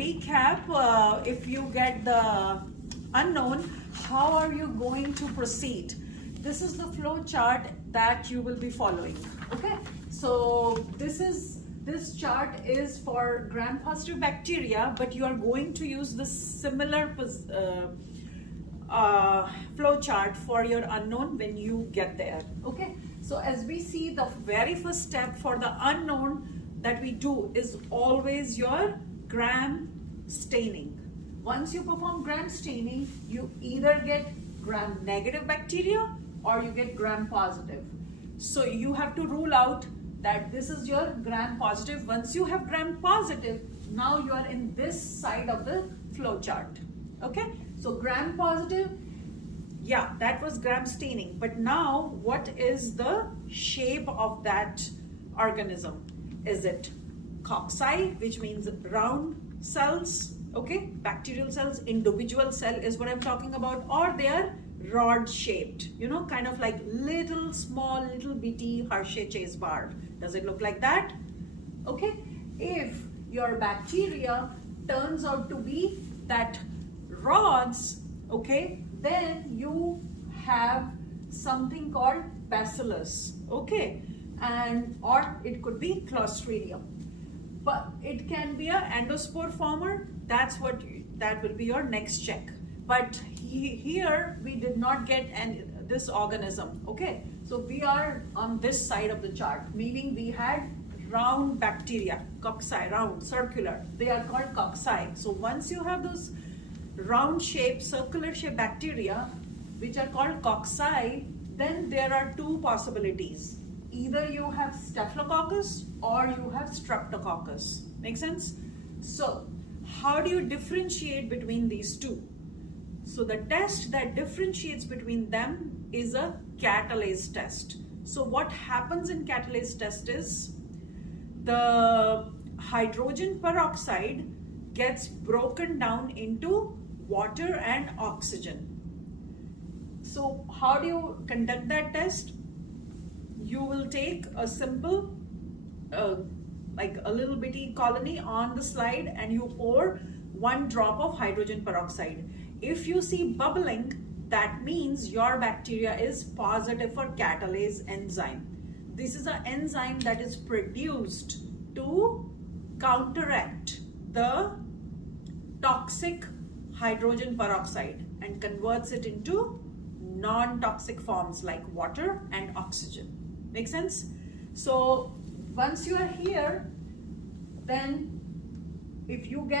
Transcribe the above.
recap, if you get the unknown, how are you going to proceed? This is the flow chart that you will be following. Okay, so this chart is for gram-positive bacteria, but you are going to use the similar flow chart for your unknown when you get there. Okay, so as we see, the very first step for the unknown that we do is always your gram staining. Once you perform gram staining, you either get gram negative bacteria or you get gram positive. So you have to rule out that this is your gram positive. Once you have gram positive, now you are in this side of the flow chart. Okay, so gram positive, yeah, that was gram staining. But now what is the shape of that organism? Is it cocci, which means round cells? Okay, bacterial cells, individual cell is what I'm talking about, or they are rod shaped, you know, kind of like little small little bitty Hershey Chase bar. Does it look like that? Okay, if your bacteria turns out to be that rods, okay, then you have something called bacillus, okay, and or it could be Clostridium, but it can be a endospore former. That will be your next check. But here we did not get this organism. Okay, so we are on this side of the chart, meaning we had round bacteria, cocci, round, circular. They are called cocci. So once you have those round shaped, circular shaped bacteria, which are called cocci, then there are two possibilities. Either you have Staphylococcus or you have Streptococcus. Make sense? So how do you differentiate between these two? So the test that differentiates between them is a catalase test. So what happens in catalase test is the hydrogen peroxide gets broken down into water and oxygen. So how do you conduct that test? You will take a simple like a little bitty colony on the slide and you pour 1 drop of hydrogen peroxide. If you see bubbling, that means your bacteria is positive for catalase enzyme. This is an enzyme that is produced to counteract the toxic hydrogen peroxide and converts it into non-toxic forms like water and oxygen. Make sense? So once you are here, then if you get